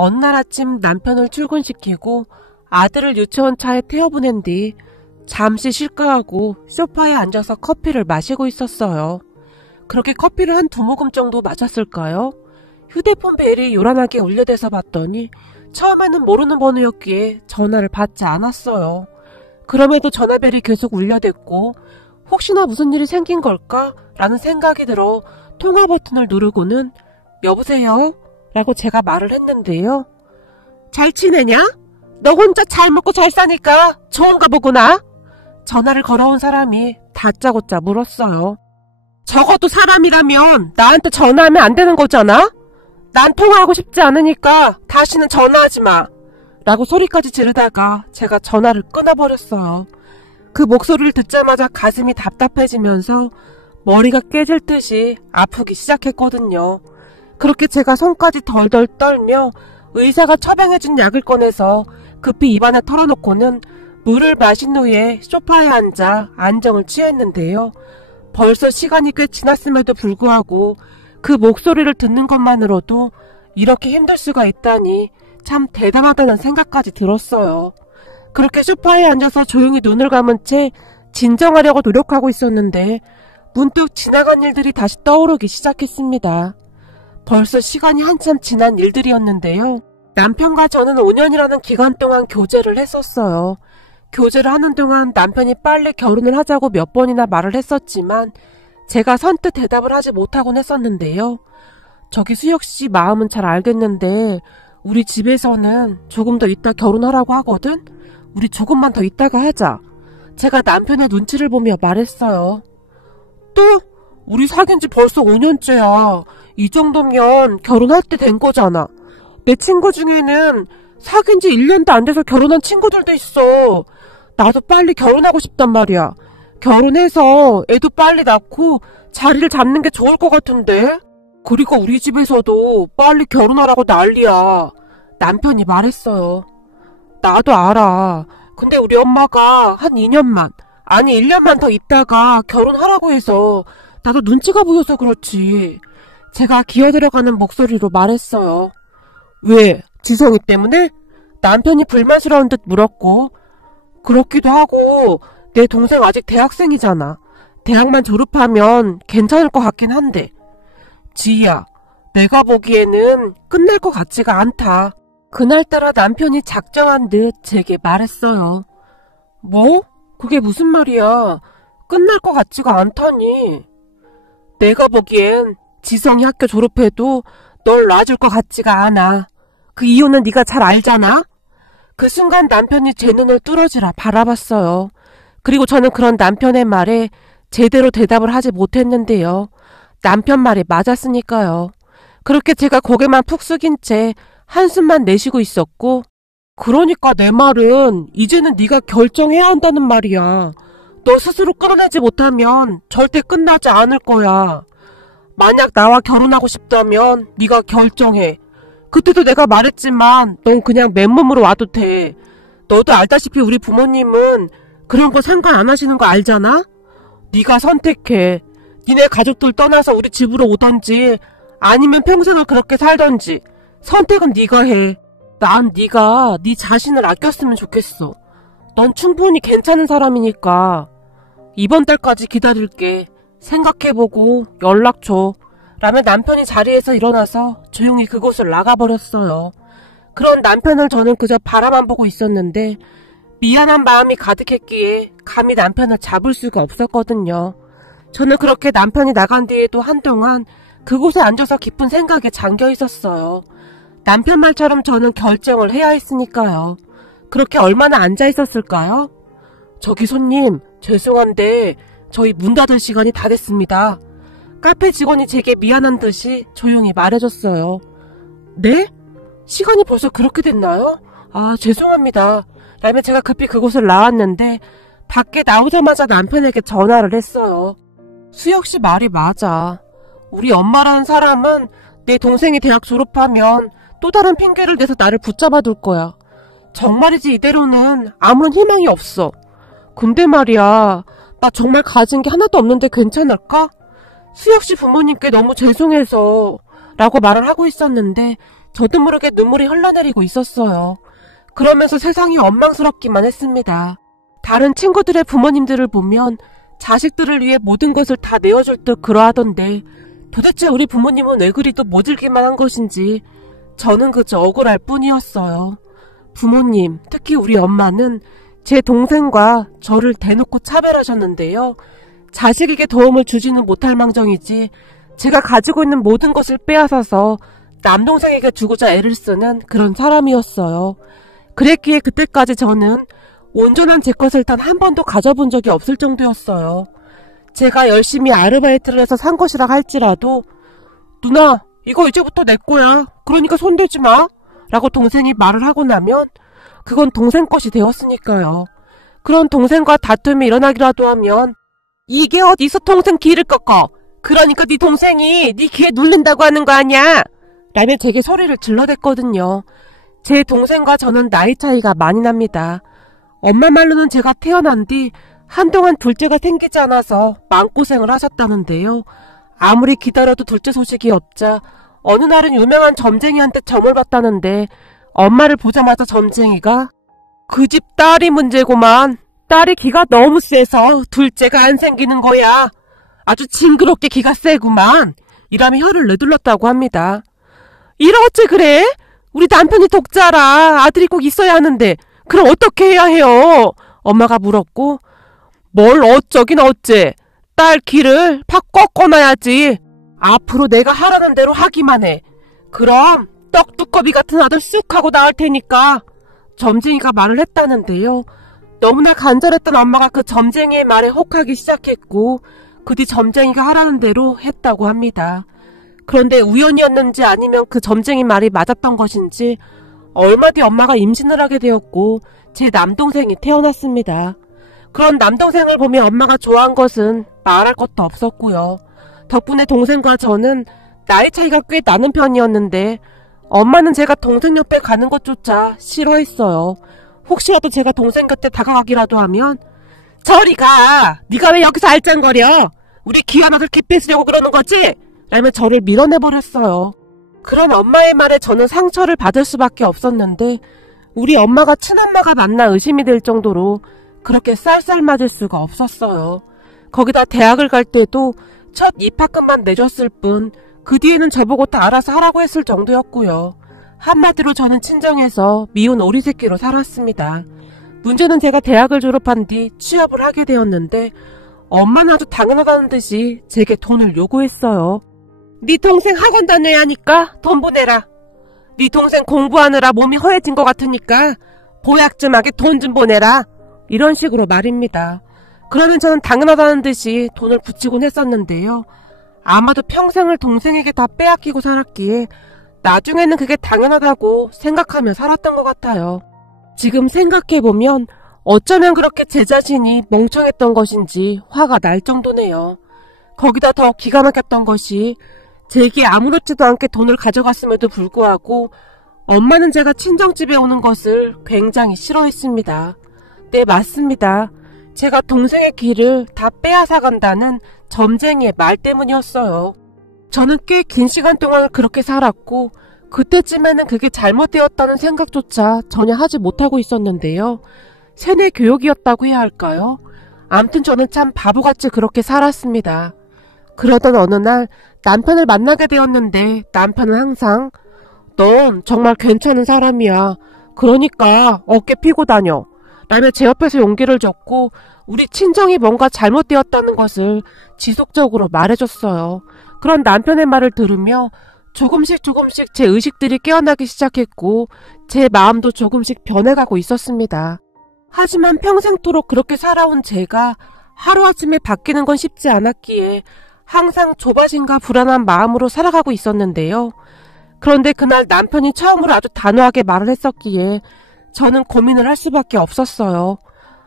어느 날 아침 남편을 출근시키고 아들을 유치원 차에 태워보낸 뒤 잠시 쉴까 하고 소파에 앉아서 커피를 마시고 있었어요. 그렇게 커피를 한 2모금 정도 마셨을까요? 휴대폰 벨이 요란하게 울려대서 봤더니 처음에는 모르는 번호였기에 전화를 받지 않았어요. 그럼에도 전화벨이 계속 울려댔고 혹시나 무슨 일이 생긴 걸까? 라는 생각이 들어 통화 버튼을 누르고는 여보세요? 라고 제가 말을 했는데요. 잘 지내냐? 너 혼자 잘 먹고 잘 사니까 좋은가 보구나? 전화를 걸어온 사람이 다짜고짜 물었어요. 적어도 사람이라면 나한테 전화하면 안 되는 거잖아? 난 통화하고 싶지 않으니까 다시는 전화하지 마. 라고 소리까지 지르다가 제가 전화를 끊어버렸어요. 그 목소리를 듣자마자 가슴이 답답해지면서 머리가 깨질 듯이 아프기 시작했거든요. 그렇게 제가 손까지 덜덜 떨며 의사가 처방해준 약을 꺼내서 급히 입안에 털어놓고는 물을 마신 후에 소파에 앉아 안정을 취했는데요. 벌써 시간이 꽤 지났음에도 불구하고 그 목소리를 듣는 것만으로도 이렇게 힘들 수가 있다니 참 대단하다는 생각까지 들었어요. 그렇게 소파에 앉아서 조용히 눈을 감은 채 진정하려고 노력하고 있었는데 문득 지나간 일들이 다시 떠오르기 시작했습니다. 벌써 시간이 한참 지난 일들이었는데요. 남편과 저는 5년이라는 기간 동안 교제를 했었어요. 교제를 하는 동안 남편이 빨리 결혼을 하자고 몇 번이나 말을 했었지만 제가 선뜻 대답을 하지 못하곤 했었는데요. 저기 수혁씨 마음은 잘 알겠는데 우리 집에서는 조금 더 있다 결혼하라고 하거든? 우리 조금만 더 있다가 하자. 제가 남편의 눈치를 보며 말했어요. 또? 우리 사귄 지 벌써 5년째야. 이 정도면 결혼할 때 된 거잖아. 내 친구 중에는 사귄 지 1년도 안 돼서 결혼한 친구들도 있어. 나도 빨리 결혼하고 싶단 말이야. 결혼해서 애도 빨리 낳고 자리를 잡는 게 좋을 것 같은데? 그리고 우리 집에서도 빨리 결혼하라고 난리야. 남편이 말했어요. 나도 알아. 근데 우리 엄마가 한 2년만, 아니 1년만 더 있다가 결혼하라고 해서 나도 눈치가 보여서 그렇지. 제가 기어들어가는 목소리로 말했어요. 왜? 지성이 때문에? 남편이 불만스러운 듯 물었고, 그렇기도 하고 내 동생 아직 대학생이잖아. 대학만 졸업하면 괜찮을 것 같긴 한데. 지희야, 내가 보기에는 끝날 것 같지가 않다. 그날따라 남편이 작정한 듯 제게 말했어요. 뭐? 그게 무슨 말이야? 끝날 것 같지가 않다니. 내가 보기엔 지성이 학교 졸업해도 널 놔줄 것 같지가 않아. 그 이유는 네가 잘 알잖아? 그 순간 남편이 제 눈을 뚫어지라 바라봤어요. 그리고 저는 그런 남편의 말에 제대로 대답을 하지 못했는데요. 남편 말이 맞았으니까요. 그렇게 제가 고개만 푹 숙인 채 한숨만 내쉬고 있었고, 그러니까 내 말은 이제는 네가 결정해야 한다는 말이야. 너 스스로 끌어내지 못하면 절대 끝나지 않을 거야. 만약 나와 결혼하고 싶다면 네가 결정해. 그때도 내가 말했지만 넌 그냥 맨몸으로 와도 돼. 너도 알다시피 우리 부모님은 그런 거 상관 안 하시는 거 알잖아? 네가 선택해. 니네 가족들 떠나서 우리 집으로 오던지 아니면 평생을 그렇게 살던지 선택은 네가 해. 난 네가 네 자신을 아꼈으면 좋겠어. 넌 충분히 괜찮은 사람이니까 이번 달까지 기다릴게. 생각해보고 연락 줘. 라며 남편이 자리에서 일어나서 조용히 그곳을 나가버렸어요. 그런 남편을 저는 그저 바라만 보고 있었는데 미안한 마음이 가득했기에 감히 남편을 잡을 수가 없었거든요. 저는 그렇게 남편이 나간 뒤에도 한동안 그곳에 앉아서 깊은 생각에 잠겨 있었어요. 남편 말처럼 저는 결정을 해야 했으니까요. 그렇게 얼마나 앉아 있었을까요? 저기 손님, 죄송한데 저희 문 닫을 시간이 다 됐습니다. 카페 직원이 제게 미안한 듯이 조용히 말해줬어요. 네? 시간이 벌써 그렇게 됐나요? 아, 죄송합니다. 라며 제가 급히 그곳을 나왔는데 밖에 나오자마자 남편에게 전화를 했어요. 수혁씨 말이 맞아. 우리 엄마라는 사람은 내 동생이 대학 졸업하면 또 다른 핑계를 대서 나를 붙잡아둘 거야. 정말이지 이대로는 아무런 희망이 없어. 근데 말이야, 나 정말 가진 게 하나도 없는데 괜찮을까? 수혁씨 부모님께 너무 죄송해서 라고 말을 하고 있었는데 저도 모르게 눈물이 흘러내리고 있었어요. 그러면서 세상이 원망스럽기만 했습니다. 다른 친구들의 부모님들을 보면 자식들을 위해 모든 것을 다 내어줄 듯 그러하던데 도대체 우리 부모님은 왜 그리도 모질기만 한 것인지 저는 그저 억울할 뿐이었어요. 부모님, 특히 우리 엄마는 제 동생과 저를 대놓고 차별하셨는데요. 자식에게 도움을 주지는 못할 망정이지 제가 가지고 있는 모든 것을 빼앗아서 남동생에게 주고자 애를 쓰는 그런 사람이었어요. 그랬기에 그때까지 저는 온전한 제 것을 단 한 번도 가져본 적이 없을 정도였어요. 제가 열심히 아르바이트를 해서 산 것이라 할지라도 누나, 이거 이제부터 내 거야. 그러니까 손대지 마. 라고 동생이 말을 하고 나면 그건 동생 것이 되었으니까요. 그런 동생과 다툼이 일어나기라도 하면 이게 어디서 동생 귀를 꺾어. 그러니까 네 동생이 네 귀에 눌린다고 하는 거 아니야. 라며 제게 소리를 질러댔거든요. 제 동생과 저는 나이 차이가 많이 납니다. 엄마 말로는 제가 태어난 뒤 한동안 둘째가 생기지 않아서 마음고생을 하셨다는데요. 아무리 기다려도 둘째 소식이 없자 어느 날은 유명한 점쟁이한테 점을 봤다는데 엄마를 보자마자 점쟁이가 그 집 딸이 문제고만. 딸이 기가 너무 세서 둘째가 안 생기는 거야. 아주 징그럽게 기가 세구만. 이라며 혀를 내둘렀다고 합니다. 이러 어째 그래? 우리 남편이 독자라 아들이 꼭 있어야 하는데 그럼 어떻게 해야 해요? 엄마가 물었고 뭘 어쩌긴 어째. 딸 기를 팍 꺾어놔야지. 앞으로 내가 하라는 대로 하기만 해. 그럼 떡두꺼비 같은 아들 쑥 하고 나올 테니까. 점쟁이가 말을 했다는데요. 너무나 간절했던 엄마가 그 점쟁이의 말에 혹하기 시작했고 그 뒤 점쟁이가 하라는 대로 했다고 합니다. 그런데 우연이었는지 아니면 그 점쟁이 말이 맞았던 것인지 얼마 뒤 엄마가 임신을 하게 되었고 제 남동생이 태어났습니다. 그런 남동생을 보며 엄마가 좋아한 것은 말할 것도 없었고요. 덕분에 동생과 저는 나이 차이가 꽤 나는 편이었는데 엄마는 제가 동생 옆에 가는 것조차 싫어했어요. 혹시라도 제가 동생 곁에 다가가기라도 하면 저리 가! 네가 왜 여기서 알짱거려? 우리 귀한 아들 기 뺏으려고 그러는 거지? 라며 저를 밀어내버렸어요. 그런 엄마의 말에 저는 상처를 받을 수밖에 없었는데 우리 엄마가 친엄마가 맞나 의심이 될 정도로 그렇게 쌀쌀 맞을 수가 없었어요. 거기다 대학을 갈 때도 첫 입학금만 내줬을 뿐 그 뒤에는 저보고 다 알아서 하라고 했을 정도였고요. 한마디로 저는 친정에서 미운 오리 새끼로 살았습니다. 문제는 제가 대학을 졸업한 뒤 취업을 하게 되었는데 엄마는 아주 당연하다는 듯이 제게 돈을 요구했어요. 네 동생 학원 다녀야 하니까 돈 보내라. 네 동생 공부하느라 몸이 허해진 것 같으니까 보약 좀 하게 돈 좀 보내라. 이런 식으로 말입니다. 그러면 저는 당연하다는 듯이 돈을 붙이곤 했었는데요. 아마도 평생을 동생에게 다 빼앗기고 살았기에 나중에는 그게 당연하다고 생각하며 살았던 것 같아요. 지금 생각해보면 어쩌면 그렇게 제 자신이 멍청했던 것인지 화가 날 정도네요. 거기다 더 기가 막혔던 것이 제게 아무렇지도 않게 돈을 가져갔음에도 불구하고 엄마는 제가 친정집에 오는 것을 굉장히 싫어했습니다. 네, 맞습니다. 제가 동생의 귀를 다 빼앗아 간다는 점쟁이의 말 때문이었어요. 저는 꽤 긴 시간 동안 그렇게 살았고 그때쯤에는 그게 잘못되었다는 생각조차 전혀 하지 못하고 있었는데요. 세뇌 교육이었다고 해야 할까요? 암튼 저는 참 바보같이 그렇게 살았습니다. 그러던 어느 날 남편을 만나게 되었는데 남편은 항상 넌 정말 괜찮은 사람이야. 그러니까 어깨 피고 다녀. 라며 제 옆에서 용기를 줬고 우리 친정이 뭔가 잘못되었다는 것을 지속적으로 말해줬어요. 그런 남편의 말을 들으며 조금씩 제 의식들이 깨어나기 시작했고 제 마음도 조금씩 변해가고 있었습니다. 하지만 평생토록 그렇게 살아온 제가 하루아침에 바뀌는 건 쉽지 않았기에 항상 조바심과 불안한 마음으로 살아가고 있었는데요. 그런데 그날 남편이 처음으로 아주 단호하게 말을 했었기에 저는 고민을 할 수밖에 없었어요.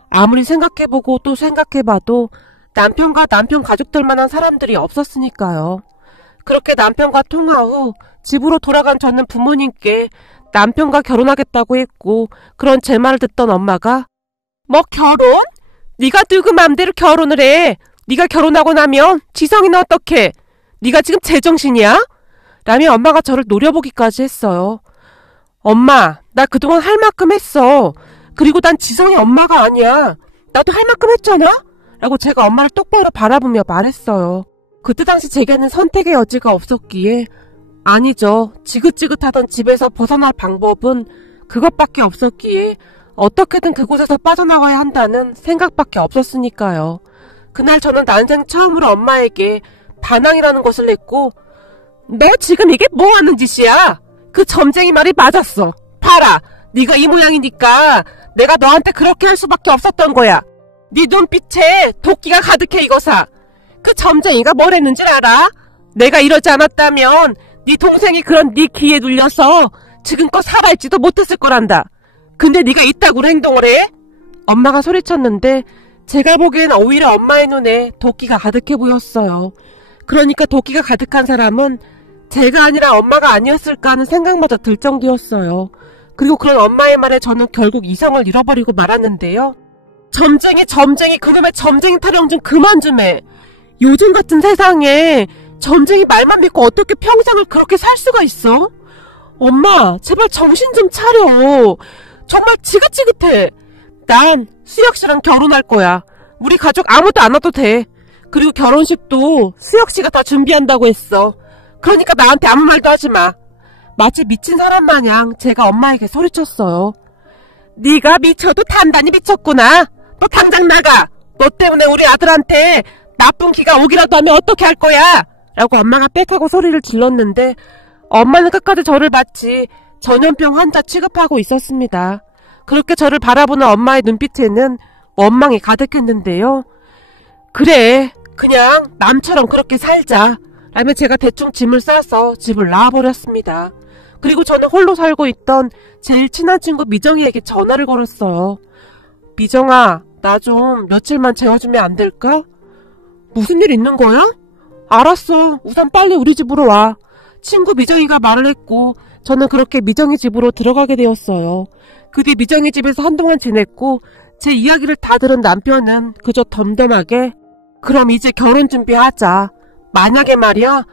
아무리 생각해보고 또 생각해봐도 남편과 남편 가족들만한 사람들이 없었으니까요. 그렇게 남편과 통화 후 집으로 돌아간 저는 부모님께 남편과 결혼하겠다고 했고 그런 제 말을 듣던 엄마가 뭐 결혼? 네가 누구 맘대로 결혼을 해. 네가 결혼하고 나면 지성이는 어떡해? 네가 지금 제정신이야? 라며 엄마가 저를 노려보기까지 했어요. 엄마, 나 그동안 할 만큼 했어. 그리고 난 지성이 엄마가 아니야. 나도 할 만큼 했잖아? 라고 제가 엄마를 똑바로 바라보며 말했어요. 그때 당시 제게는 선택의 여지가 없었기에 아니죠. 지긋지긋하던 집에서 벗어날 방법은 그것밖에 없었기에 어떻게든 그곳에서 빠져나가야 한다는 생각밖에 없었으니까요. 그날 저는 난생 처음으로 엄마에게 반항이라는 것을 냈고 너 지금 이게 뭐 하는 짓이야? 그 점쟁이 말이 맞았어. 봐라. 네가 이 모양이니까 내가 너한테 그렇게 할 수밖에 없었던 거야. 네 눈빛에 도끼가 가득해 이거사. 그 점쟁이가 뭘 했는지 알아? 내가 이러지 않았다면 네 동생이 그런 네 기에 눌려서 지금껏 살아있지도 못했을 거란다. 근데 네가 이따구로 행동을 해? 엄마가 소리쳤는데 제가 보기엔 오히려 엄마의 눈에 도끼가 가득해 보였어요. 그러니까 도끼가 가득한 사람은 제가 아니라 엄마가 아니었을까 하는 생각마저 들 정도였어요. 그리고 그런 엄마의 말에 저는 결국 이성을 잃어버리고 말았는데요. 점쟁이 그놈의 점쟁이 타령 좀 그만 좀 해. 요즘 같은 세상에 점쟁이 말만 믿고 어떻게 평생을 그렇게 살 수가 있어? 엄마, 제발 정신 좀 차려. 정말 지긋지긋해. 난 수혁씨랑 결혼할 거야. 우리 가족 아무도 안 와도 돼. 그리고 결혼식도 수혁씨가 다 준비한다고 했어. 그러니까 나한테 아무 말도 하지 마. 마치 미친 사람 마냥 제가 엄마에게 소리쳤어요. 네가 미쳐도 단단히 미쳤구나. 너 당장 나가. 너 때문에 우리 아들한테 나쁜 기가 오기라도 하면 어떻게 할 거야? 라고 엄마가 빽하고 소리를 질렀는데 엄마는 끝까지 저를 마치 전염병 환자 취급하고 있었습니다. 그렇게 저를 바라보는 엄마의 눈빛에는 원망이 가득했는데요. 그래, 그냥 남처럼 그렇게 살자. 라며 제가 대충 짐을 싸서 집을 나와버렸습니다. 그리고 저는 홀로 살고 있던 제일 친한 친구 미정이에게 전화를 걸었어요. 미정아, 나 좀 며칠만 재워주면 안 될까? 무슨 일 있는 거야? 알았어. 우선 빨리 우리 집으로 와. 친구 미정이가 말을 했고 저는 그렇게 미정이 집으로 들어가게 되었어요. 그 뒤 미정이 집에서 한동안 지냈고 제 이야기를 다 들은 남편은 그저 덤덤하게 그럼 이제 결혼 준비하자. 만약에 말이야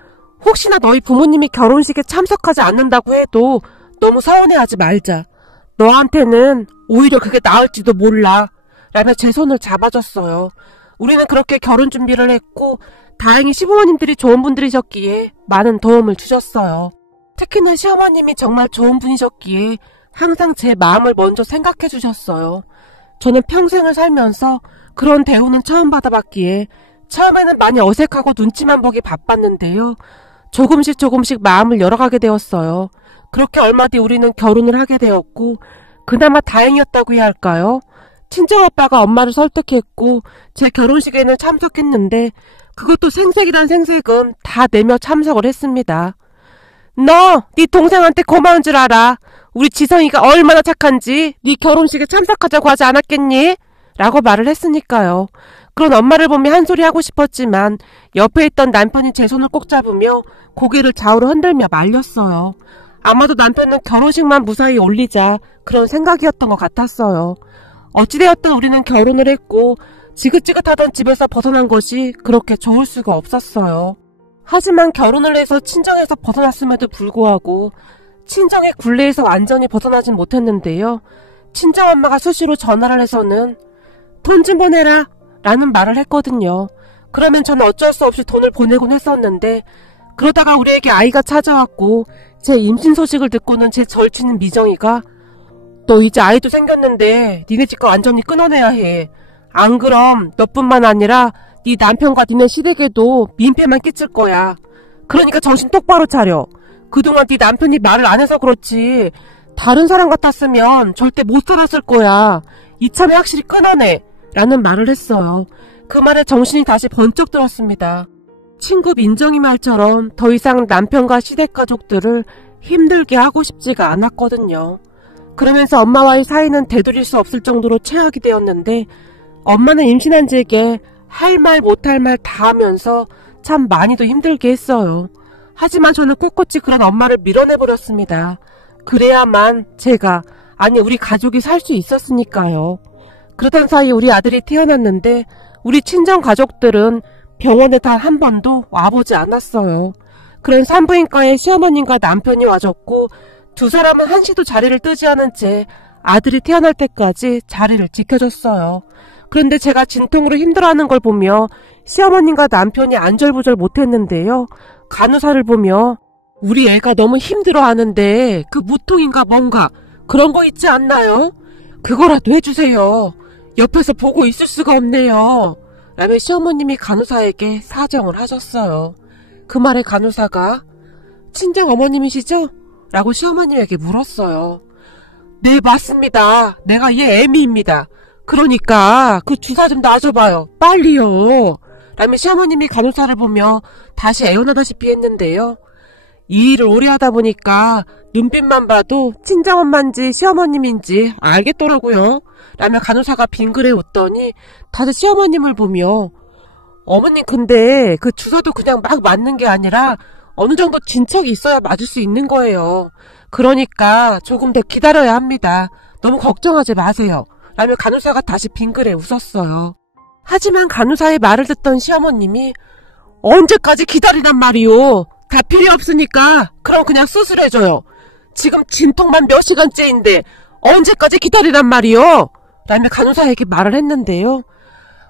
혹시나 너희 부모님이 결혼식에 참석하지 않는다고 해도 너무 서운해하지 말자. 너한테는 오히려 그게 나을지도 몰라. 라며 제 손을 잡아줬어요. 우리는 그렇게 결혼 준비를 했고 다행히 시부모님들이 좋은 분들이셨기에 많은 도움을 주셨어요. 특히나 시어머님이 정말 좋은 분이셨기에 항상 제 마음을 먼저 생각해 주셨어요. 저는 평생을 살면서 그런 대우는 처음 받아봤기에 처음에는 많이 어색하고 눈치만 보기 바빴는데요. 조금씩 마음을 열어가게 되었어요. 그렇게 얼마 뒤 우리는 결혼을 하게 되었고 그나마 다행이었다고 해야 할까요? 친정아빠가 엄마를 설득했고 제 결혼식에는 참석했는데 그것도 생색이란 생색은 다 내며 참석을 했습니다. 너, 네 동생한테 고마운 줄 알아. 우리 지성이가 얼마나 착한지 네 결혼식에 참석하자고 하지 않았겠니? 라고 말을 했으니까요. 그런 엄마를 보며 한 소리 하고 싶었지만 옆에 있던 남편이 제 손을 꼭 잡으며 고개를 좌우로 흔들며 말렸어요. 아마도 남편은 결혼식만 무사히 올리자 그런 생각이었던 것 같았어요. 어찌되었든 우리는 결혼을 했고 지긋지긋하던 집에서 벗어난 것이 그렇게 좋을 수가 없었어요. 하지만 결혼을 해서 친정에서 벗어났음에도 불구하고 친정의 굴레에서 완전히 벗어나진 못했는데요. 친정엄마가 수시로 전화를 해서는 돈 좀 보내라 라는 말을 했거든요. 그러면 저는 어쩔 수 없이 돈을 보내곤 했었는데 그러다가 우리에게 아이가 찾아왔고 제 임신 소식을 듣고는 제 절친인 미정이가 너 이제 아이도 생겼는데 니네 집과 완전히 끊어내야 해. 안 그럼 너뿐만 아니라 네 남편과 니네 시댁에도 민폐만 끼칠 거야. 그러니까 정신 똑바로 차려. 그동안 네 남편이 말을 안 해서 그렇지 다른 사람 같았으면 절대 못 살았을 거야. 이참에 확실히 끊어내 라는 말을 했어요. 그 말에 정신이 다시 번쩍 들었습니다. 친구 민정이 말처럼 더 이상 남편과 시댁 가족들을 힘들게 하고 싶지가 않았거든요. 그러면서 엄마와의 사이는 되돌릴 수 없을 정도로 최악이 되었는데 엄마는 임신한 제게 할 말 못할 말 다 하면서 참 많이도 힘들게 했어요. 하지만 저는 꿋꿋이 그런 엄마를 밀어내버렸습니다. 그래야만 제가, 아니 우리 가족이 살 수 있었으니까요. 그러던 사이 우리 아들이 태어났는데 우리 친정 가족들은 병원에 단 한 번도 와보지 않았어요. 그런 산부인과에 시어머님과 남편이 와줬고 두 사람은 한시도 자리를 뜨지 않은 채 아들이 태어날 때까지 자리를 지켜줬어요. 그런데 제가 진통으로 힘들어하는 걸 보며 시어머님과 남편이 안절부절 못했는데요. 간호사를 보며 우리 애가 너무 힘들어하는데 그 무통인가 뭔가 그런 거 있지 않나요? 그거라도 해주세요. 옆에서 보고 있을 수가 없네요. 라며 시어머님이 간호사에게 사정을 하셨어요. 그 말에 간호사가 친정 어머님이시죠? 라고 시어머님에게 물었어요. 네, 맞습니다. 내가 얘 애미입니다. 그러니까 그 주사 좀 놔줘봐요. 빨리요. 라며 시어머님이 간호사를 보며 다시 애원하다시피 했는데요. 이 일을 오래 하다 보니까 눈빛만 봐도 친정엄마인지 시어머님인지 알겠더라고요. 라며 간호사가 빙그레 웃더니 다시 시어머님을 보며 어머님 근데 그 주사도 그냥 막 맞는 게 아니라 어느 정도 진척이 있어야 맞을 수 있는 거예요. 그러니까 조금 더 기다려야 합니다. 너무 걱정하지 마세요. 라며 간호사가 다시 빙그레 웃었어요. 하지만 간호사의 말을 듣던 시어머님이 언제까지 기다리란 말이오. 다 필요 없으니까 그럼 그냥 수술해줘요. 지금 진통만 몇 시간째인데 언제까지 기다리란 말이오. 라며 간호사에게 말을 했는데요.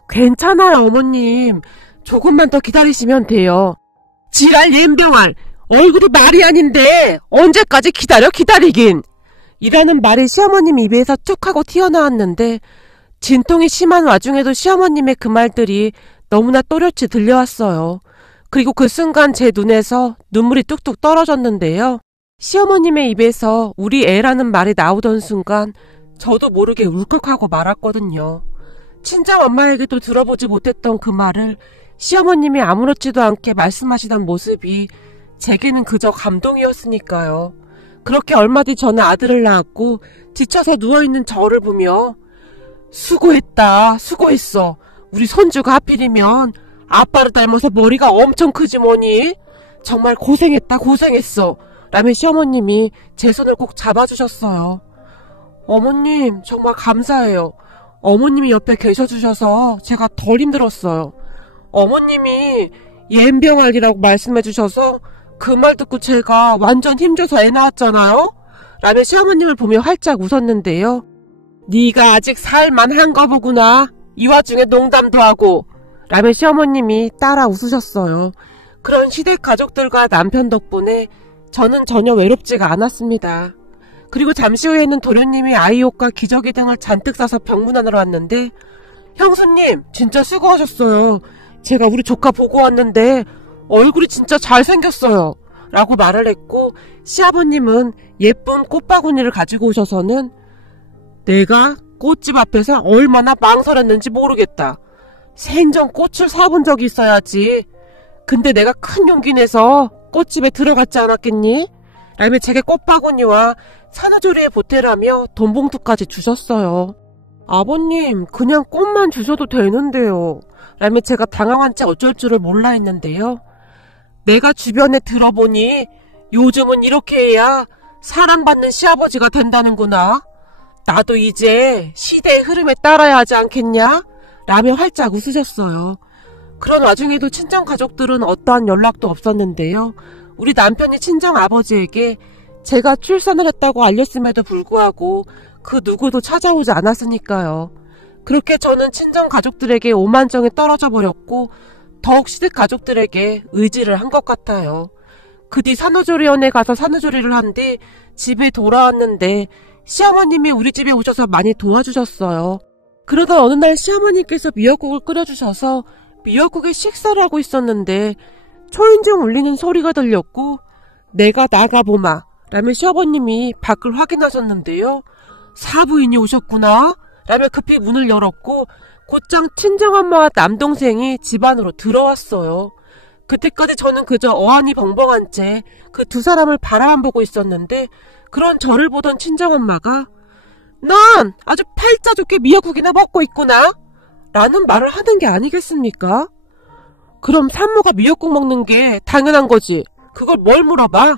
괜찮아요 어머님. 조금만 더 기다리시면 돼요. 지랄 옌병알. 얼굴이 말이 아닌데 언제까지 기다리긴. 이라는 말이 시어머님 입에서 툭 하고 튀어나왔는데 진통이 심한 와중에도 시어머님의 그 말들이 너무나 또렷이 들려왔어요. 그리고 그 순간 제 눈에서 눈물이 뚝뚝 떨어졌는데요. 시어머님의 입에서 우리 애라는 말이 나오던 순간 저도 모르게 울컥하고 말았거든요. 친정엄마에게도 들어보지 못했던 그 말을 시어머님이 아무렇지도 않게 말씀하시던 모습이 제게는 그저 감동이었으니까요. 그렇게 얼마 뒤 저는 아들을 낳았고 지쳐서 누워있는 저를 보며 수고했다, 수고했어. 우리 손주가 하필이면 아빠를 닮아서 머리가 엄청 크지 뭐니? 정말 고생했다, 고생했어. 라며 시어머님이 제 손을 꼭 잡아주셨어요. 어머님 정말 감사해요. 어머님이 옆에 계셔주셔서 제가 덜 힘들었어요. 어머님이 옌병알이라고 말씀해주셔서 그 말 듣고 제가 완전 힘줘서 애 낳았잖아요? 라며 시어머님을 보며 활짝 웃었는데요. 네가 아직 살만한가 보구나. 이 와중에 농담도 하고. 라며 시어머님이 따라 웃으셨어요. 그런 시댁 가족들과 남편 덕분에 저는 전혀 외롭지가 않았습니다. 그리고 잠시 후에는 도련님이 아이 옷과 기저귀 등을 잔뜩 싸서 병문안으로 왔는데 형수님 진짜 수고하셨어요. 제가 우리 조카 보고 왔는데 얼굴이 진짜 잘생겼어요. 라고 말을 했고 시아버님은 예쁜 꽃바구니를 가지고 오셔서는 내가 꽃집 앞에서 얼마나 망설였는지 모르겠다. 생전 꽃을 사본 적이 있어야지. 근데 내가 큰 용기 내서 꽃집에 들어갔지 않았겠니? 라며 제게 꽃바구니와 산후조리에 보태라며 돈봉투까지 주셨어요. 아버님 그냥 꽃만 주셔도 되는데요. 라며 제가 당황한 채 어쩔 줄을 몰라 했는데요. 내가 주변에 들어보니 요즘은 이렇게 해야 사랑받는 시아버지가 된다는구나. 나도 이제 시대의 흐름에 따라야 하지 않겠냐? 라며 활짝 웃으셨어요. 그런 와중에도 친정가족들은 어떠한 연락도 없었는데요. 우리 남편이 친정아버지에게 제가 출산을 했다고 알렸음에도 불구하고 그 누구도 찾아오지 않았으니까요. 그렇게 저는 친정가족들에게 오만정에 떨어져 버렸고 더욱 시댁가족들에게 의지를 한 것 같아요. 그 뒤 산후조리원에 가서 산후조리를 한 뒤 집에 돌아왔는데 시어머님이 우리 집에 오셔서 많이 도와주셨어요. 그러던 어느 날 시어머니께서 미역국을 끓여주셔서 미역국에 식사를 하고 있었는데 초인종 울리는 소리가 들렸고 내가 나가보마 라며 시어머님이 밖을 확인하셨는데요. 사부인이 오셨구나 라며 급히 문을 열었고 곧장 친정엄마와 남동생이 집 안으로 들어왔어요. 그때까지 저는 그저 어안이 벙벙한 채 그 두 사람을 바라만 보고 있었는데 그런 저를 보던 친정엄마가 넌 아주 팔자 좋게 미역국이나 먹고 있구나 라는 말을 하는 게 아니겠습니까? 그럼 산모가 미역국 먹는 게 당연한 거지. 그걸 뭘 물어봐?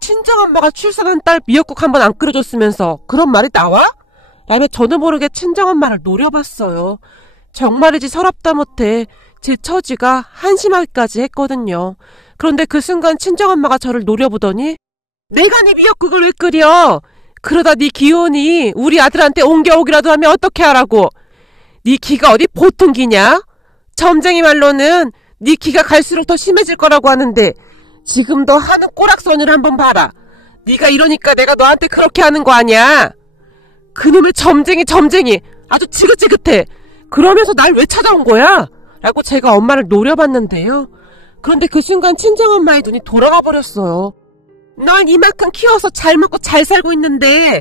친정엄마가 출산한 딸 미역국 한 번 안 끓여줬으면서 그런 말이 나와? 라며 저도 모르게 친정엄마를 노려봤어요. 정말이지 서럽다 못해 제 처지가 한심하기까지 했거든요. 그런데 그 순간 친정엄마가 저를 노려보더니 내가 네 미역국을 왜 끓여? 그러다 네 기운이 우리 아들한테 옮겨오기라도 하면 어떻게 하라고? 네 기가 어디 보통 기냐? 점쟁이 말로는 네 기가 갈수록 더 심해질 거라고 하는데 지금 너 하는 꼬락선을 한번 봐라. 네가 이러니까 내가 너한테 그렇게 하는 거 아니야? 그놈의 점쟁이 아주 지긋지긋해. 그러면서 날 왜 찾아온 거야? 라고 제가 엄마를 노려봤는데요. 그런데 그 순간 친정엄마의 눈이 돌아가 버렸어요. 넌 이만큼 키워서 잘 먹고 잘 살고 있는데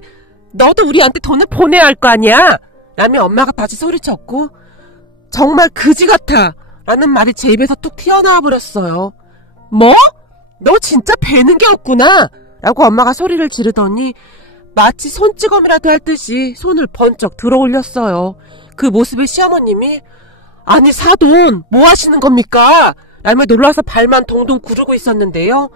너도 우리한테 돈을 보내야 할 거 아니야? 라며 엄마가 다시 소리쳤고 정말 그지 같아 라는 말이 제 입에서 뚝 튀어나와 버렸어요. 뭐? 너 진짜 배는 게 없구나 라고 엄마가 소리를 지르더니 마치 손찌검이라도 할 듯이 손을 번쩍 들어 올렸어요. 그 모습에 시어머님이 아니 사돈 뭐 하시는 겁니까? 라며 놀라서 발만 동동 구르고 있었는데요.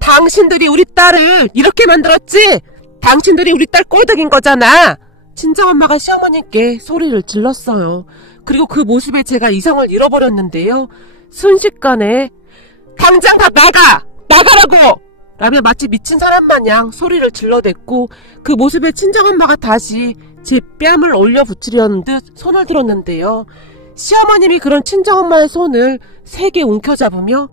당신들이 우리 딸을 이렇게 만들었지? 당신들이 우리 딸 꼴득인 거잖아. 친정엄마가 시어머님께 소리를 질렀어요. 그리고 그 모습에 제가 이성을 잃어버렸는데요. 순식간에 당장 다 나가라고! 라며 마치 미친 사람 마냥 소리를 질러댔고 그 모습에 친정엄마가 다시 제 뺨을 올려 붙이려는 듯 손을 들었는데요. 시어머님이 그런 친정엄마의 손을 세게 움켜잡으며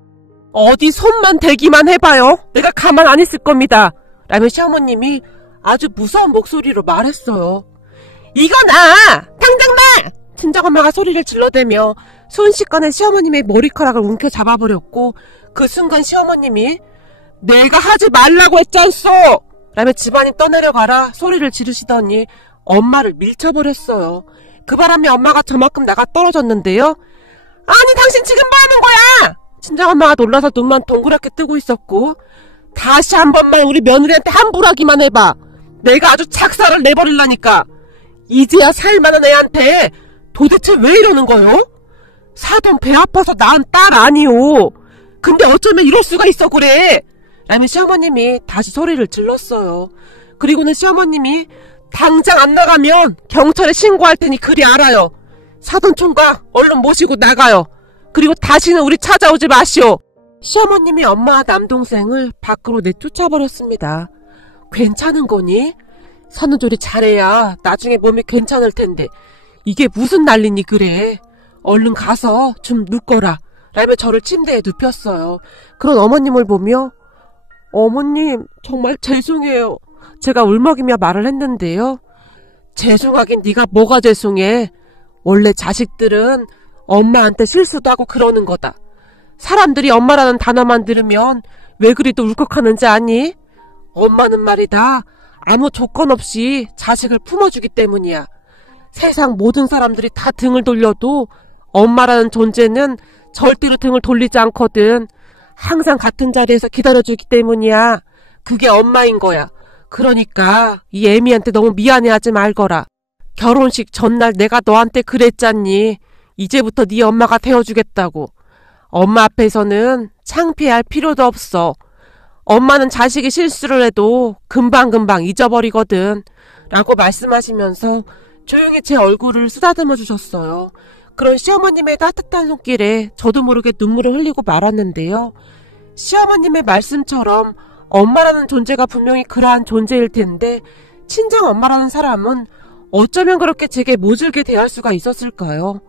어디 손만 대기만 해봐요. 내가 가만 안 있을 겁니다. 라며 시어머님이 아주 무서운 목소리로 말했어요. 이거 나! 당장 나! 친정엄마가 소리를 질러대며 순식간에 시어머님의 머리카락을 움켜잡아버렸고 그 순간 시어머님이 내가 하지 말라고 했잖소! 라며 집안이 떠내려가라 소리를 지르시더니 엄마를 밀쳐버렸어요. 그 바람에 엄마가 저만큼 나가 떨어졌는데요. 아니 당신 지금 뭐 하는 거야? 친정엄마가 놀라서 눈만 동그랗게 뜨고 있었고 다시 한 번만 우리 며느리한테 함부라기만 해봐. 내가 아주 착사를 내버릴라니까. 이제야 살만한 애한테 도대체 왜 이러는 거요? 사돈 배 아파서 낳은 딸 아니오. 근데 어쩌면 이럴 수가 있어 그래. 라며 시어머님이 다시 소리를 질렀어요. 그리고는 시어머님이 당장 안 나가면 경찰에 신고할 테니 그리 알아요. 사돈 총각 얼른 모시고 나가요. 그리고 다시는 우리 찾아오지 마시오. 시어머님이 엄마와 남동생을 밖으로 내쫓아버렸습니다. 괜찮은 거니? 산후조리 잘해야 나중에 몸이 괜찮을 텐데 이게 무슨 난리니 그래. 얼른 가서 좀 눕거라. 라며 저를 침대에 눕혔어요. 그런 어머님을 보며 어머님 정말 죄송해요. 제가 울먹이며 말을 했는데요. 죄송하긴 네가 뭐가 죄송해. 원래 자식들은 엄마한테 실수도 하고 그러는 거다. 사람들이 엄마라는 단어만 들으면 왜 그리도 울컥하는지 아니? 엄마는 말이다. 아무 조건 없이 자식을 품어주기 때문이야. 세상 모든 사람들이 다 등을 돌려도 엄마라는 존재는 절대로 등을 돌리지 않거든. 항상 같은 자리에서 기다려주기 때문이야. 그게 엄마인 거야. 그러니까 이 애미한테 너무 미안해하지 말거라. 결혼식 전날 내가 너한테 그랬잖니. 이제부터 네 엄마가 되어주겠다고. 엄마 앞에서는 창피할 필요도 없어. 엄마는 자식이 실수를 해도 금방금방 잊어버리거든. 라고 말씀하시면서 조용히 제 얼굴을 쓰다듬어 주셨어요. 그런 시어머님의 따뜻한 손길에 저도 모르게 눈물을 흘리고 말았는데요. 시어머님의 말씀처럼 엄마라는 존재가 분명히 그러한 존재일 텐데 친정엄마라는 사람은 어쩌면 그렇게 제게 모질게 대할 수가 있었을까요?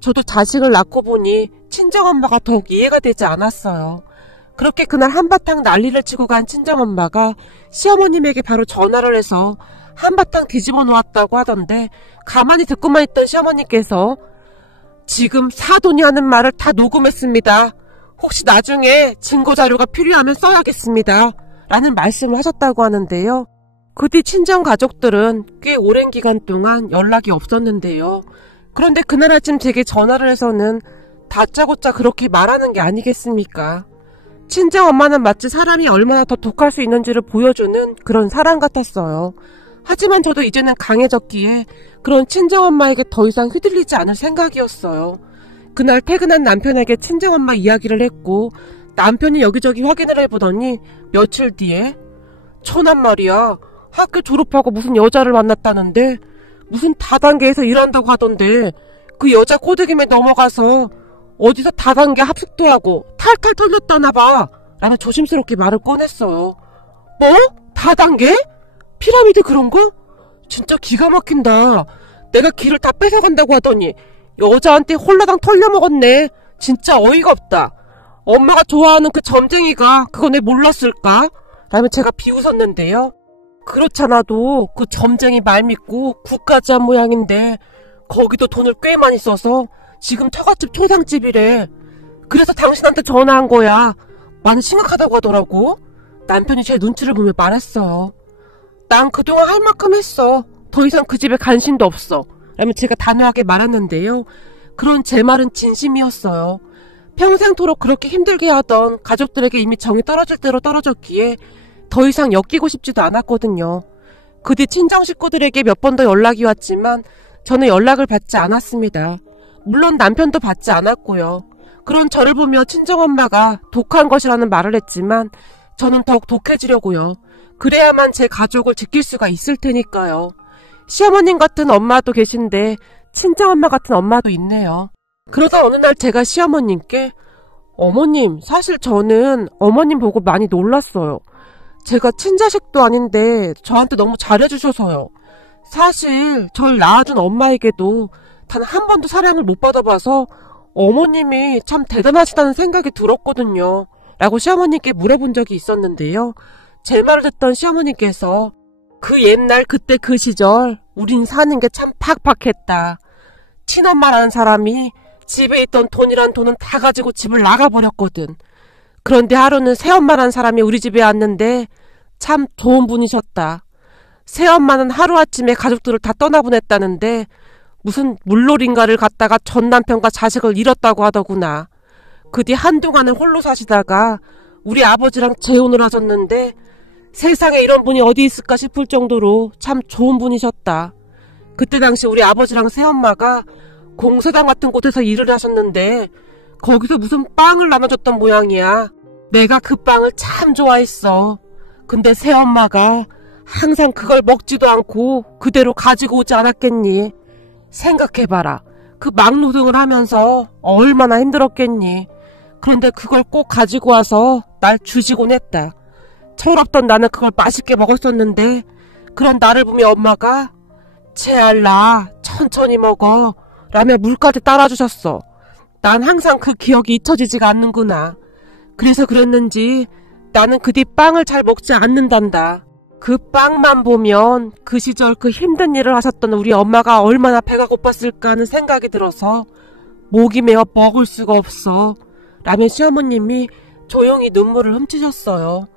저도 자식을 낳고 보니 친정엄마가 더욱 이해가 되지 않았어요. 그렇게 그날 한바탕 난리를 치고 간 친정엄마가 시어머님에게 바로 전화를 해서 한바탕 뒤집어 놓았다고 하던데 가만히 듣고만 있던 시어머니께서 지금 사돈이 하는 말을 다 녹음했습니다. 혹시 나중에 증거자료가 필요하면 써야겠습니다. 라는 말씀을 하셨다고 하는데요. 그 뒤 친정가족들은 꽤 오랜 기간 동안 연락이 없었는데요. 그런데 그날 아침 제게 전화를 해서는 다짜고짜 그렇게 말하는 게 아니겠습니까? 친정엄마는 마치 사람이 얼마나 더 독할 수 있는지를 보여주는 그런 사람 같았어요. 하지만 저도 이제는 강해졌기에 그런 친정엄마에게 더 이상 휘둘리지 않을 생각이었어요. 그날 퇴근한 남편에게 친정엄마 이야기를 했고 남편이 여기저기 확인을 해보더니 며칠 뒤에 천한 말이야. 학교 졸업하고 무슨 여자를 만났다는데 무슨 다단계에서 일한다고 하던데 그 여자 꼬드김에 넘어가서 어디서 다단계 합숙도하고 탈탈 털렸다나 봐. 라며 조심스럽게 말을 꺼냈어요. 뭐? 다단계? 피라미드 그런 거? 진짜 기가 막힌다. 내가 기를 다 뺏어간다고 하더니 여자한테 홀라당 털려먹었네. 진짜 어이가 없다. 엄마가 좋아하는 그 점쟁이가 그거 내 몰랐을까? 라며 제가 비웃었는데요. 그렇잖아도 그 점쟁이 말 믿고 국까지 한 모양인데 거기도 돈을 꽤 많이 써서 지금 처갓집 초상집이래. 그래서 당신한테 전화한 거야. 많이 심각하다고 하더라고. 남편이 제 눈치를 보며 말했어요. 난 그동안 할 만큼 했어. 더 이상 그 집에 관심도 없어. 라며 제가 단호하게 말했는데요. 그런 제 말은 진심이었어요. 평생토록 그렇게 힘들게 하던 가족들에게 이미 정이 떨어질 대로 떨어졌기에 더 이상 엮이고 싶지도 않았거든요. 그 뒤 친정 식구들에게 몇 번 더 연락이 왔지만 저는 연락을 받지 않았습니다. 물론 남편도 받지 않았고요. 그런 저를 보며 친정엄마가 독한 것이라는 말을 했지만 저는 더욱 독해지려고요. 그래야만 제 가족을 지킬 수가 있을 테니까요. 시어머님 같은 엄마도 계신데 친정엄마 같은 엄마도 있네요. 그러다 어느 날 제가 시어머님께 어머님, 사실 저는 어머님 보고 많이 놀랐어요. 제가 친자식도 아닌데 저한테 너무 잘해주셔서요. 사실 절 낳아준 엄마에게도 단 한 번도 사랑을 못 받아봐서 어머님이 참 대단하시다는 생각이 들었거든요. 라고 시어머님께 물어본 적이 있었는데요. 제 말을 듣던 시어머님께서 그 옛날 그때 그 시절 우린 사는 게 참 팍팍했다. 친엄마라는 사람이 집에 있던 돈이란 돈은 다 가지고 집을 나가버렸거든. 그런데 하루는 새엄마라는 사람이 우리 집에 왔는데 참 좋은 분이셨다. 새엄마는 하루아침에 가족들을 다 떠나보냈다는데 무슨 물놀인가를 갔다가 전 남편과 자식을 잃었다고 하더구나. 그 뒤 한동안은 홀로 사시다가 우리 아버지랑 재혼을 하셨는데 세상에 이런 분이 어디 있을까 싶을 정도로 참 좋은 분이셨다. 그때 당시 우리 아버지랑 새엄마가 공사장 같은 곳에서 일을 하셨는데 거기서 무슨 빵을 나눠줬던 모양이야. 내가 그 빵을 참 좋아했어. 근데 새엄마가 항상 그걸 먹지도 않고 그대로 가지고 오지 않았겠니? 생각해봐라. 그 막노동을 하면서 얼마나 힘들었겠니? 그런데 그걸 꼭 가지고 와서 날 주시곤 했다. 철없던 나는 그걸 맛있게 먹었었는데 그런 나를 보며 엄마가 채알라 천천히 먹어 라며 물까지 따라주셨어. 난 항상 그 기억이 잊혀지지가 않는구나. 그래서 그랬는지 나는 그 뒤 빵을 잘 먹지 않는단다. 그 빵만 보면 그 시절 그 힘든 일을 하셨던 우리 엄마가 얼마나 배가 고팠을까 하는 생각이 들어서 목이 메어 먹을 수가 없어. 라며 시어머님이 조용히 눈물을 훔치셨어요.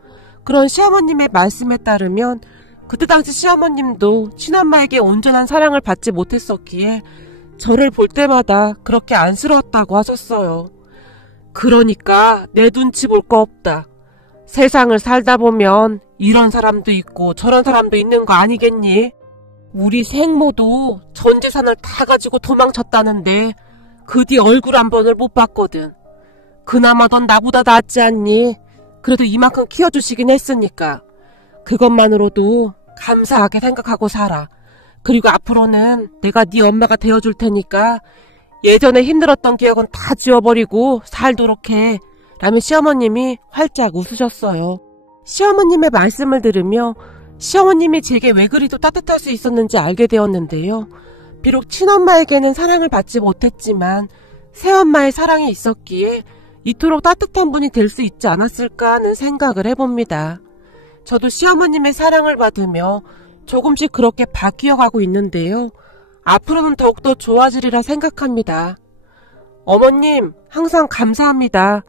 그런 시어머님의 말씀에 따르면 그때 당시 시어머님도 친엄마에게 온전한 사랑을 받지 못했었기에 저를 볼 때마다 그렇게 안쓰러웠다고 하셨어요. 그러니까 내 눈치 볼 거 없다. 세상을 살다 보면 이런 사람도 있고 저런 사람도 있는 거 아니겠니? 우리 생모도 전 재산을 다 가지고 도망쳤다는데 그 뒤 얼굴 한 번을 못 봤거든. 그나마 넌 나보다 낫지 않니? 그래도 이만큼 키워주시긴 했으니까 그것만으로도 감사하게 생각하고 살아. 그리고 앞으로는 내가 네 엄마가 되어줄 테니까 예전에 힘들었던 기억은 다 지워버리고 살도록 해. 라며 시어머님이 활짝 웃으셨어요. 시어머님의 말씀을 들으며 시어머님이 제게 왜 그리도 따뜻할 수 있었는지 알게 되었는데요. 비록 친엄마에게는 사랑을 받지 못했지만 새엄마의 사랑이 있었기에 이토록 따뜻한 분이 될 수 있지 않았을까 하는 생각을 해봅니다. 저도 시어머님의 사랑을 받으며 조금씩 그렇게 바뀌어가고 있는데요. 앞으로는 더욱더 좋아지리라 생각합니다. 어머님, 항상 감사합니다.